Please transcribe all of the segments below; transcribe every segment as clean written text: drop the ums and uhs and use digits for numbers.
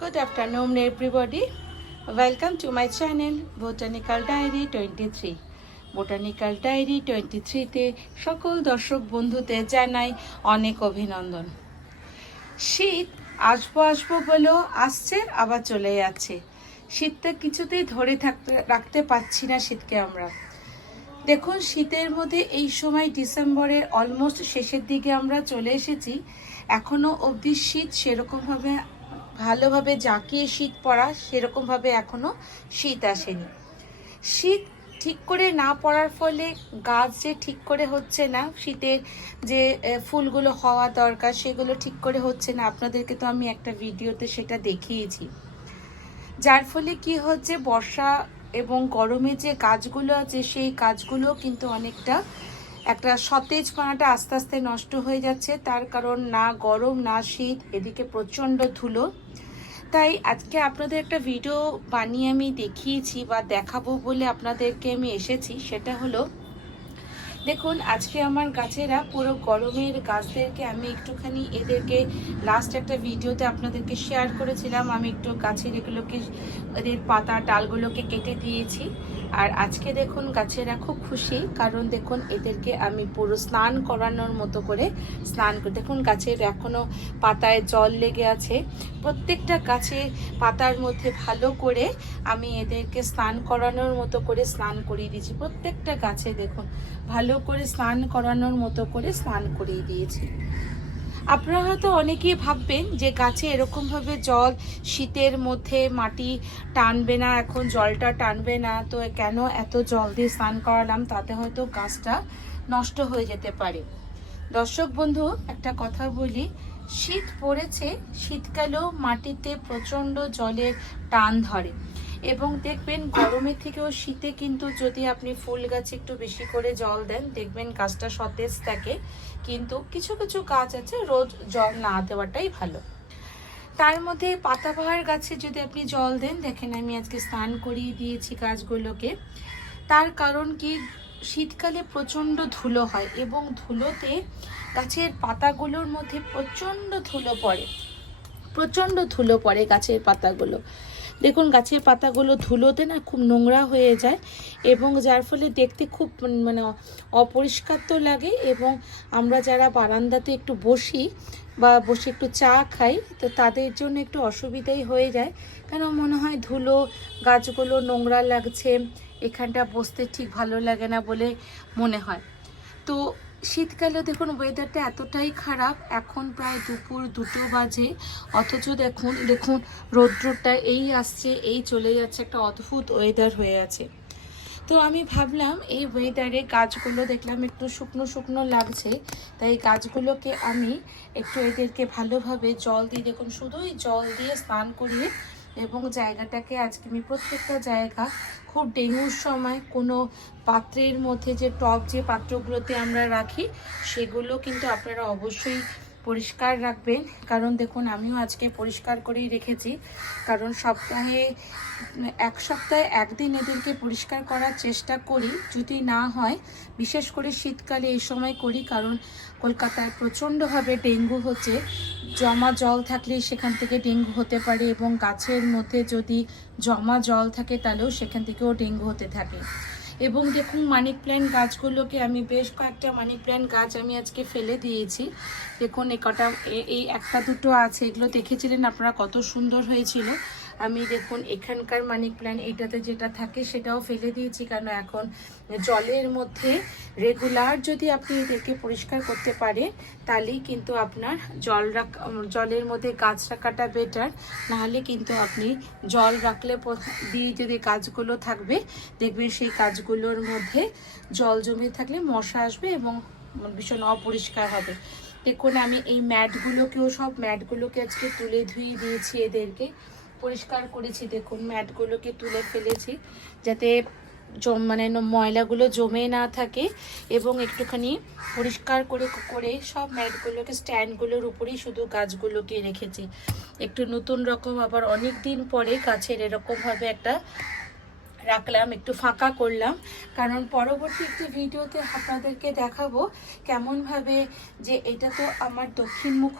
Good afternoon, everybody. Welcome to my channel, Botanical Diary 23. Botanical Diary 23-তে সকল দর্শক বন্ধুদের জানাই অনেক অভিনন্দন। শীত আসবো বলেও আসছে, আবার চলে যাচ্ছে। শীতটা কিছুতেই ধরে রাখতে পারছি না শীতকে আমরা। দেখুন, শীতের মধ্যে এই সময় ডিসেম্বরের অলমোস্ট শেষের দিকে আমরা চলে এসেছি। এখনও অবধি শীত সেরকমভাবে ভালোভাবে জাঁকিয়ে শীত পড়া সেরকমভাবে এখনও শীত আসেনি। শীত ঠিক করে না পড়ার ফলে গাছ যে ঠিক করে হচ্ছে না, শীতের যে ফুলগুলো হওয়া দরকার সেগুলো ঠিক করে হচ্ছে না। আপনাদেরকে তো আমি একটা ভিডিওতে সেটা দেখিয়েছি। যার ফলে কি হচ্ছে, বর্ষা এবং গরমে যে গাছগুলো আছে সেই গাছগুলো কিন্তু অনেকটা একটা সতেজপনাটা আস্তে আস্তে নষ্ট হয়ে যাচ্ছে। তার কারণ না গরম না শীত, এদিকে প্রচণ্ড ধুলো। তাই আজকে আপনাদের একটা ভিডিও বানিয়ে আমি দেখিয়েছি বা দেখাবো বলে আপনাদেরকে আমি এসেছি। সেটা হলো, দেখুন আজকে আমার গাছেরা পুরো গরমের গাছদেরকে আমি একটুখানি এদেরকে লাস্ট একটা ভিডিওতে আপনাদেরকে শেয়ার করেছিলাম। আমি একটু গাছের এগুলোকে এদের পাতা ডালগুলোকে কেটে দিয়েছি। আর আজকে দেখুন গাছেরা খুব খুশি, কারণ দেখুন এদেরকে আমি পুরো স্নান করানোর মতো করে স্নান করি। দেখুন গাছের এখনও পাতায় জল লেগে আছে। প্রত্যেকটা গাছে পাতার মধ্যে ভালো করে আমি এদেরকে স্নান করানোর মতো করে স্নান করিয়ে দিয়েছি। প্রত্যেকটা গাছে দেখুন ভালো করে স্নান করানোর মতো করে স্নান করিয়ে দিয়েছি। আপনারা হয়তো অনেকেই ভাববেন যে গাছে এরকমভাবে জল শীতের মধ্যে মাটি টানবে না, এখন জলটা টানবে না, তো কেন এত জল দিয়ে স্নান করালাম, তাতে হয়তো গাছটা নষ্ট হয়ে যেতে পারে। দর্শক বন্ধু, একটা কথা বলি, শীত পড়েছে, শীতকালেও মাটিতে প্রচণ্ড জলের টান ধরে। এবং দেখবেন গরমের থেকেও শীতে কিন্তু যদি আপনি ফুল গাছে একটু বেশি করে জল দেন, দেখবেন গাছটা সতেজ থাকে। কিন্তু কিছু কিছু গাছ আছে রোজ জল না দেওয়াটাই ভালো। তার মধ্যে পাতাবাহার গাছে যদি আপনি জল দেন, দেখেন আমি আজকে স্নান করিয়ে দিয়েছি গাছগুলোকে। তার কারণ কি, শীতকালে প্রচণ্ড ধুলো হয় এবং ধুলোতে গাছের পাতাগুলোর মধ্যে প্রচণ্ড ধুলো পড়ে গাছের পাতাগুলো। দেখুন গাছের পাতাগুলো ধুলোতে না খুব নোংরা হয়ে যায় এবং যার ফলে দেখতে খুব মানে অপরিষ্কার তো লাগে। এবং আমরা যারা বারান্দাতে একটু বসি বা বসে একটু চা খাই, তো তাদের জন্য একটু অসুবিধাই হয়ে যায়, কেন মনে হয় ধুলো, গাছগুলো নোংরা লাগছে, এখানটা বসতে ঠিক ভালো লাগে না বলে মনে হয়। তো শীতকালে দেখুন ওয়েদারটা এতটাই খারাপ, এখন প্রায় দুপুর 2টো বাজে, অথচ দেখুন রৌদ্রটা এই আসছে এই চলে যাচ্ছে, একটা অদ্ভুত ওয়েদার হয়ে আছে। তো আমি ভাবলাম এই ওয়েদারে গাছগুলো দেখলাম একটু শুকনো শুকনো লাগছে, তাই গাছগুলোকে আমি একটু এদেরকে ভালোভাবে জল দিয়ে, দেখুন শুধুই জল দিয়ে স্নান করিয়ে এবং জায়গাটাকে আজকে আমি প্রত্যেকটা জায়গা খুব ডেঙ্গুর সময় কোনো পাত্রের মধ্যে যে টব যে পাত্রগুলোতে আমরা রাখি সেগুলো কিন্তু আপনারা অবশ্যই পরিষ্কার রাখবেন। কারণ দেখুন আমিও আজকে পরিষ্কার করেই রেখেছি, কারণ এক সপ্তাহে একদিন এদেরকে পরিষ্কার করার চেষ্টা করি, যদি না হয় বিশেষ করে শীতকালে এই সময় করি, কারণ কলকাতায় প্রচণ্ডভাবে ডেঙ্গু হচ্ছে। জমা জল থাকলে সেখান থেকে ডেঙ্গু হতে পারে এবং গাছের মধ্যে যদি জমা জল থাকে তাহলেও সেখান থেকেও ডেঙ্গু হতে থাকে। এবং দেখুন মানি প্ল্যান্ট গাছগুলোকে আমি বেশ কয়েকটা মানি প্ল্যান্ট গাছ আমি আজকে ফেলে দিয়েছি। দেখুন এই একটা দুটো আছে, এগুলো দেখেছিলেন আপনারা কত সুন্দর হয়েছিল। আমি দেখুন এখানকার মানি প্ল্যান্ট এইটাতে যেটা থাকে সেটাও ফেলে দিয়েছি, কারণ এখন জলের মধ্যে রেগুলার যদি আপনি এদেরকে পরিষ্কার করতে পারেন তাহলেই কিন্তু আপনার জলের মধ্যে গাছ রাখাটা বেটার। নাহলে কিন্তু আপনি জল রাখলে দিয়ে যদি গাছগুলো থাকবে, দেখবেন সেই গাছগুলোর মধ্যে জল জমে থাকলে মশা আসবে এবং ভীষণ অপরিষ্কার হবে। দেখুন আমি এই সব ম্যাটগুলোকে আজকে তুলে ধুয়ে দিয়েছি, এদেরকে পরিষ্কার করেছি। দেখুন ম্যাটগুলোকে তুলে ফেলেছি যাতে ময়লাগুলো জমে না থাকে এবং একটুখানি পরিষ্কার করে সব ম্যাটগুলোকে স্ট্যান্ডগুলোর উপরেই শুধু গাছগুলোকে রেখেছি। একটু নতুন রকম, আবার অনেক দিন পরে গাছের এরকমভাবে একটা রাখলাম, একটু ফাঁকা করলাম, কারণ পরবর্তী একটি ভিডিওতে আপনাদেরকে দেখাবো কেমনভাবে যে এটা তো আমার দক্ষিণমুখ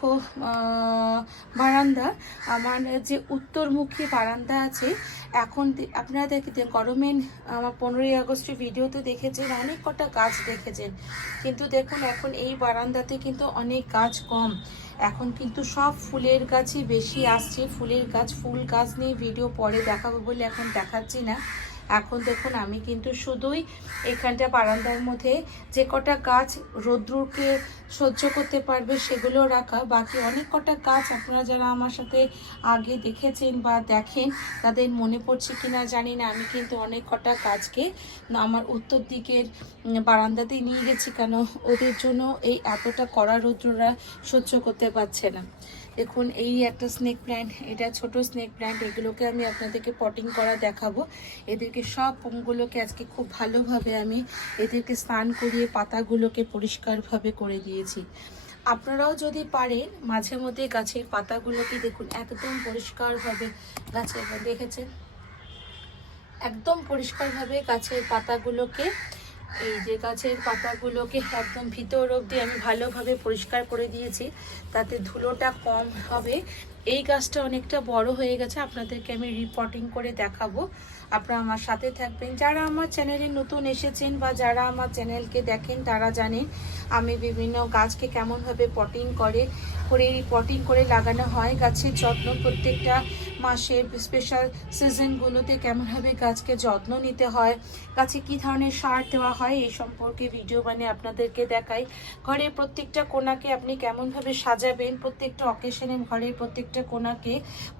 বারান্দা, আমার যে উত্তরমুখী বারান্দা আছে। এখন আপনারা দেখতে গরমে আমার 15ই আগস্টের ভিডিওতে দেখেছেন অনেক কটা গাছ দেখেছেন, কিন্তু দেখুন এখন এই বারান্দাতে কিন্তু অনেক গাছ কম। এখন কিন্তু সব ফুলের গাছই বেশি আসছে। ফুলের গাছ, ফুল গাছ নিয়ে ভিডিও পরে দেখাবো বলে এখন দেখাচ্ছি না। এখন দেখুন আমি কিন্তু শুধুই এখানটা বারান্দার মধ্যে যে কটা গাছ রৌদ্রকে সহ্য করতে পারবে সেগুলো রাখা। বাকি অনেক কটা গাছ আপনারা যারা আমার সাথে আগে দেখেছেন বা দেখেন তাদের মনে পড়ছে কিনা জানি না, আমি কিন্তু অনেক কটা গাছকে আমার উত্তর দিকের বারান্দাতে নিয়ে গেছি, কেন ওদের জন্য এই এতটা কড়া রৌদ্ররা সহ্য করতে পারছে না। দেখুন এই একটা স্নেক প্ল্যান্ট, এটা ছোট স্নেক প্ল্যান্ট, এগুলোকে আমি আপনাদেরকে পটিং করা দেখাবো। এদেরকে সব পোমগুলোকে আজকে খুব ভালোভাবে আমি এদেরকে স্নান করিয়ে পাতাগুলোকে পরিষ্কারভাবে করে দিয়েছি। আপনারাও যদি পারেন মাঝে মধ্যে গাছের পাতাগুলোকে দেখুন একদম পরিষ্কারভাবে, গাছের দেখেছেন একদম পরিষ্কারভাবে গাছের পাতাগুলোকে, এই যে গাছের পাতাগুলোকে একদম ভিতর অবধি আমি ভালোভাবে পরিষ্কার করে দিয়েছি, তাতে ধুলোটা কম হবে। এই গাছটা অনেকটা বড় হয়ে গেছে, আপনাদেরকে আমি রিপোর্টিং করে দেখাবো। আপনারা আমার সাথে থাকবেন। যারা আমার চ্যানেলে নতুন এসেছেন বা যারা আমার চ্যানেলকে দেখেন তারা জানেন আমি বিভিন্ন গাছকে কেমনভাবে পটিং করে রিপোর্টিং করে লাগানো হয়। গাছের যত্ন প্রত্যেকটা মাসের স্পেশাল সিজনগুলোতে কেমনভাবে গাছকে যত্ন নিতে হয়, গাছে কী ধরনের সার দেওয়া হয় এই সম্পর্কে ভিডিও বানিয়ে আপনাদেরকে দেখাই। ঘরের প্রত্যেকটা কোণাকে আপনি কেমনভাবে সাজাবেন, প্রত্যেকটা অকেশনে ঘরের প্রত্যেকটা কোণাকে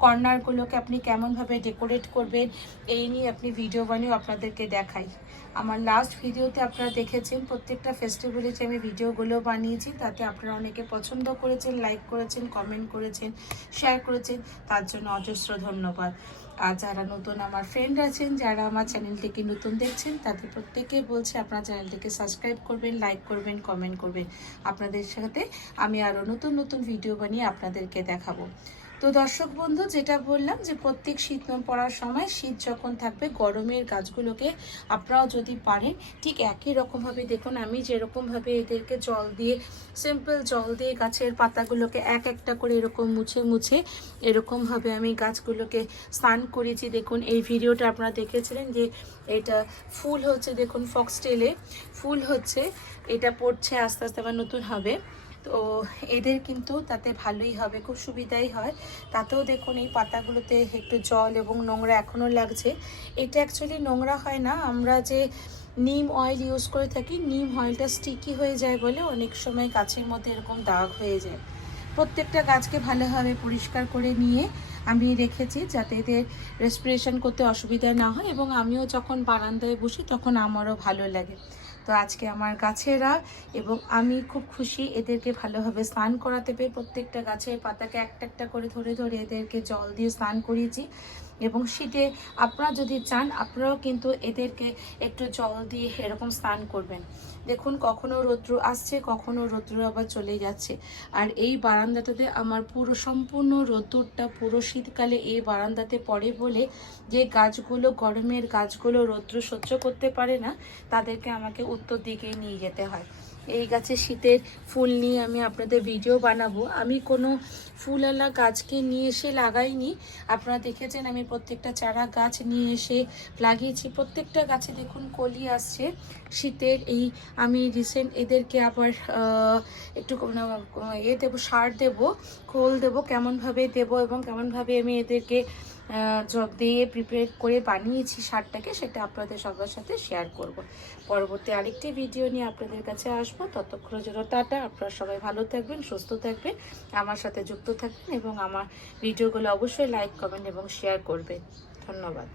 কর্নারগুলোকে আপনি কেমনভাবে ডেকোরেট করবেন, এই নিয়ে আপনি ভিডিও বানিয়ে আপনাদেরকে দেখাই। আমার লাস্ট ভিডিওতে আপনারা দেখেছেন প্রত্যেকটা ফেস্টিভ্যালে যে আমি ভিডিওগুলো বানিয়েছি, তাতে আপনারা অনেকে পছন্দ করেছেন, লাইক করেছেন, কমেন্ট করেছেন, শেয়ার করেছেন, তার জন্য অজস্র ধন্যবাদ। আর যারা নতুন আমার ফ্রেন্ড আছেন, যারা আমার চ্যানেলটিকে নতুন দেখছেন, তাদের প্রত্যেকেই বলছে আপনার চ্যানেলটিকে সাবস্ক্রাইব করবেন, লাইক করবেন, কমেন্ট করবেন। আপনাদের সাথে আমি আরও নতুন নতুন ভিডিও বানিয়ে আপনাদেরকে দেখাবো। তো দর্শক বন্ধু, যেটা বললাম যে প্রত্যেক শীত পড়ার সময় শীত যখন থাকবে গরমের গাছগুলোকে আপনারাও যদি পারেন ঠিক একই রকমভাবে দেখুন আমি যেরকমভাবে এদেরকে জল দিয়ে, সিম্পল জল দিয়ে গাছের পাতাগুলোকে এক একটা করে এরকম মুছে মুছে এরকমভাবে আমি গাছগুলোকে স্নান করেছি। দেখুন এই ভিডিওটা আপনারা দেখেছিলেন যে এটা ফুল হচ্ছে, দেখুন ফক্সটেলে ফুল হচ্ছে, এটা পড়ছে আস্তে আস্তে আবার নতুন হবে। তো এদের কিন্তু তাতে ভালোই হবে, খুব সুবিধাই হয়। তাতেও দেখুন এই পাতাগুলোতে একটু জল এবং নোংরা এখনও লাগছে। এটা অ্যাকচুয়ালি নোংরা হয় না, আমরা যে নিম অয়েল ইউজ করে থাকি, নিম অয়েলটা স্টিকি হয়ে যায় বলে অনেক সময় গাছের মধ্যে এরকম দাগ হয়ে যায়। প্রত্যেকটা গাছকে ভালোভাবে পরিষ্কার করে নিয়ে আমি রেখেছি যাতে এদের রেসপিরেশন করতে অসুবিধা না হয়, এবং আমিও যখন বারান্দায় বসি তখন আমারও ভালো লাগে। তো আজকে আমার গাছেরা এবং আমি খুব খুশি এদেরকে ভালোভাবে স্নান করাতে পেরে। প্রত্যেকটা গাছের পাতাকে একটা একটা করে ধরে ধরে এদেরকে জল দিয়ে স্নান করিয়েছি। এবং শীতে আপনারা যদি চান আপনারাও কিন্তু এদেরকে একটু জল দিয়ে এরকম স্নান করবেন। দেখুন কখনো রৌদ্র আসছে, কখনো রৌদ্র আবার চলে যাচ্ছে। আর এই বারান্দাটাতে আমার পুরো সম্পূর্ণ রৌদ্রটা পুরো শীতকালে এই বারান্দাতে পড়ে বলে যে গাছগুলো, গরমের গাছগুলো রৌদ্র সহ্য করতে পারে না, তাদেরকে আমাকে উত্তর দিকে নিয়ে যেতে হয়। এই গাছে শীতের ফুল নিয়ে আমি আপনাদের ভিডিও বানাবো। আমি কোনো ফুলওয়ালা গাছকে নিয়ে এসে লাগাইনি, আপনারা দেখেছেন আমি প্রত্যেকটা চারা গাছ নিয়ে এসে লাগিয়েছি। প্রত্যেকটা গাছে দেখুন কলি আসছে শীতের। এই আমি রিসেন্ট এদেরকে আবার একটু দেবো, সার দেবো, খোল দেবো, কেমনভাবে দেবো এবং কেমনভাবে আমি এদেরকে দিয়ে প্রিপেয়ার করে বানিয়েছি সারটাকে, সেটা আপনাদের সবার সাথে শেয়ার করব। পরবর্তী আরেকটি ভিডিও নিয়ে আপনাদের কাছে আসবো। ততক্ষণের জন্য টাটা। আপনারা সবাই ভালো থাকবেন, সুস্থ থাকবেন, আমার সাথে যুক্ত থাকবেন এবং আমার ভিডিওগুলো অবশ্যই লাইক, কমেন্ট এবং শেয়ার করবেন। ধন্যবাদ।